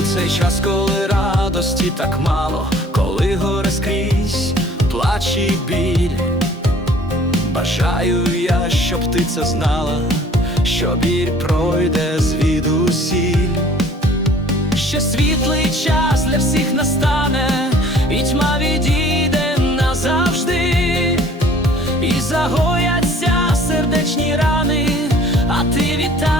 у цей час, коли радості так мало, коли горе скрізь плач і біль. Бажаю я, щоб ти це знала, що біль пройде звідусіль, ще світлий час для всіх настане, і тьма відійде назавжди, і загояться сердечні рани, а ти вітай.